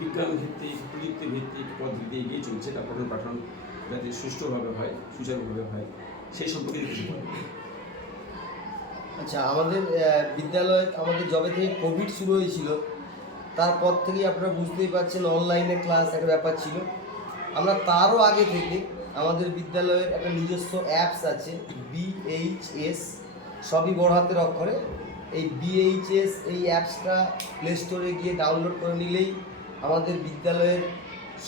বিজ্ঞান ভিত্তিক প্রযুক্তি ভিত্তিক পদ্ধতি এগিয়ে চলছে, তার পঠন পাঠন যাতে সুষ্ঠুভাবে হয়, সুচারুভাবে হয়, সেই সম্পর্কে কিছু বলেন। আচ্ছা, আমাদের বিদ্যালয়ে আমাদের যবে থেকে কোভিড শুরু হয়েছিল তারপর থেকেই আপনারা বুঝতেই পারছেন অনলাইনে ক্লাস একটা ব্যাপার ছিল। আমরা তারও আগে থেকে আমাদের বিদ্যালয়ের একটা নিজস্ব অ্যাপস আছে, BHS, সবই বড় হাতের অক্ষরে। এই BHS এই অ্যাপসটা প্লে স্টোরে গিয়ে ডাউনলোড করে নিলেই আমাদের বিদ্যালয়ের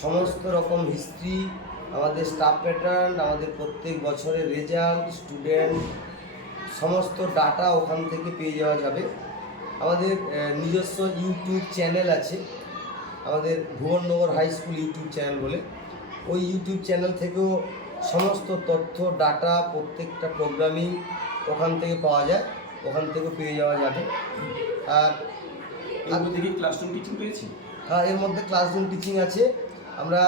সমস্ত রকম হিস্ট্রি, আমাদের স্টাফ প্যাটার্ন, আমাদের প্রত্যেক বছরের রেজাল্ট, স্টুডেন্ট, সমস্ত ডাটা ওখান থেকে পেয়ে যাওয়া যাবে। আমাদের নিজস্ব ইউটিউব চ্যানেল আছে, আমাদের Bhubannagar high school YouTube channel বলে। ওই ইউটিউব চ্যানেল থেকেও সমস্ত তথ্য, ডাটা, প্রত্যেকটা প্রোগ্রামিং ওখান থেকে পাওয়া যায়, ওখান থেকেও পেয়ে যাওয়া যাবে। আর এর মধ্যে কি ক্লাসরুম টিচিং রয়েছে? হ্যাঁ, এর মধ্যে ক্লাসরুম টিচিং আছে। আমরা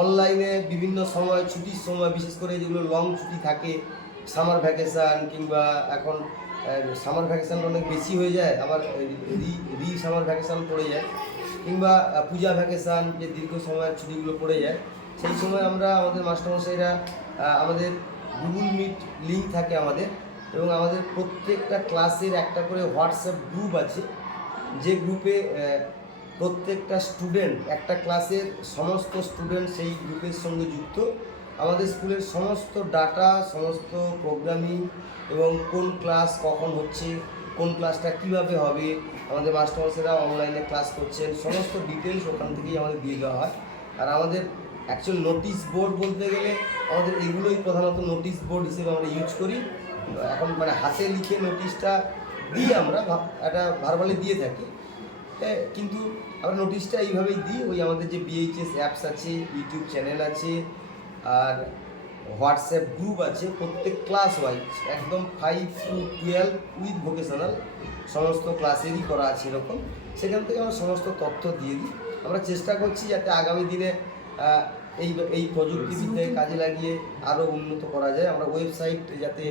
অনলাইনে বিভিন্ন সময়, ছুটির সময়, বিশেষ করে যেগুলো লং ছুটি থাকে, সামার ভ্যাকেশান, কিংবা এখন সামার ভ্যাকেশানটা অনেক বেশি হয়ে যায়, আবার সামার ভ্যাকেশান পড়ে যায়, কিংবা পূজা ভ্যাকেশান, যে দীর্ঘ সময়ের ছুটিগুলো পড়ে যায়, সেই সময় আমরা আমাদের মাস্টারমশাইরা আমাদের গুগল মিট লিঙ্ক থাকে আমাদের, এবং আমাদের প্রত্যেকটা ক্লাসের একটা করে হোয়াটসঅ্যাপ গ্রুপ আছে, যে গ্রুপে প্রত্যেকটা স্টুডেন্ট, একটা ক্লাসের সমস্ত স্টুডেন্ট সেই গ্রুপের সঙ্গে যুক্ত। আমাদের স্কুলের সমস্ত ডাটা, সমস্ত প্রোগ্রামিং, এবং কোন ক্লাস কখন হচ্ছে, কোন ক্লাসটা কীভাবে হবে, আমাদের মাস্টারমশাইরা অনলাইনে ক্লাস করছেন, সমস্ত ডিটেলস ওখান থেকেই আমাদের দিয়ে দেওয়া হয়। আর আমাদের অ্যাকচুয়াল নোটিশ বোর্ড বলতে গেলে আমাদের এগুলোই প্রধানত নোটিশ বোর্ড হিসেবে আমরা ইউজ করি। এখন মানে হাতে লিখে নোটিশটা দিই, আমরা একটা ভার্বালি দিয়ে থাকি, কিন্তু আমরা নোটিশটা এইভাবেই দিই। ওই আমাদের যে BHS অ্যাপস আছে, ইউটিউব চ্যানেল আছে, আর হোয়াটসঅ্যাপ গ্রুপ আছে, প্রত্যেক ক্লাস ওয়াইজ একদম 5 to 12 উইথ ভোকেশনাল সমস্ত ক্লাসেরই করা আছে এরকম। সেখান থেকে আমরা সমস্ত তথ্য দিয়ে দিই। আমরা চেষ্টা করছি যাতে আগামী দিনে এই প্রযুক্তিবিদ্যাকে কাজে লাগিয়ে আরও উন্নত করা যায়। আমরা ওয়েবসাইট যাতে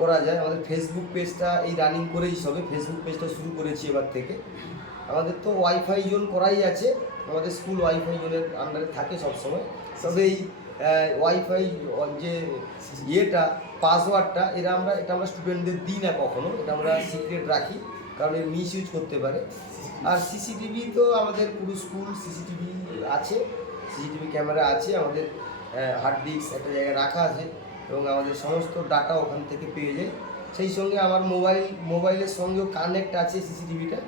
করা যায়, আমাদের ফেসবুক পেজটা এই রানিং করেই সবে ফেসবুক পেজটা শুরু করেছি এবার থেকে। আমাদের তো ওয়াইফাই জোন করাই আছে, আমাদের স্কুল ওয়াইফাই জোনের আন্ডারে থাকে সবসময়। তবে এই ওয়াইফাই যে পাসওয়ার্ডটা এটা আমরা স্টুডেন্টদের দিই না কখনো, এটা আমরা সিক্রেট রাখি, কারণ এর মিস ইউজ করতে পারে। আর সিসিটিভি তো আমাদের পুরো স্কুল সিসিটিভি আছে, সিসিটিভি ক্যামেরা আছে, আমাদের হার্ড ডিস্ক একটা জায়গায় রাখা আছে, এবং আমাদের সমস্ত ডাটা ওখান থেকে পেয়ে যায়। সেই সঙ্গে আমার মোবাইলের সঙ্গেও কানেক্ট আছে সিসিটিভিটা।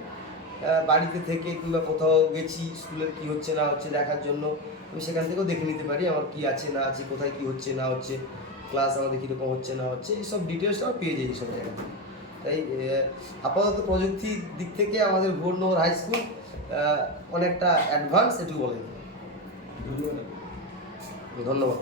বাড়িতে থেকে কিংবা কোথাও গেছি, স্কুলের কী হচ্ছে না হচ্ছে দেখার জন্য আমি সেখান থেকেও দেখে নিতে পারি আমার কী আছে না আছে, কোথায় কী হচ্ছে না হচ্ছে, ক্লাস আমাদের কীরকম হচ্ছে না হচ্ছে, এইসব ডিটেলসটাও পেয়ে যাই এইসব জায়গা থেকে। তাই আপাতত প্রযুক্তির দিক থেকে আমাদের ভুবননগর হাই স্কুল অনেকটা অ্যাডভান্স, এটুকু বলে। ধন্যবাদ। ধন্যবাদ।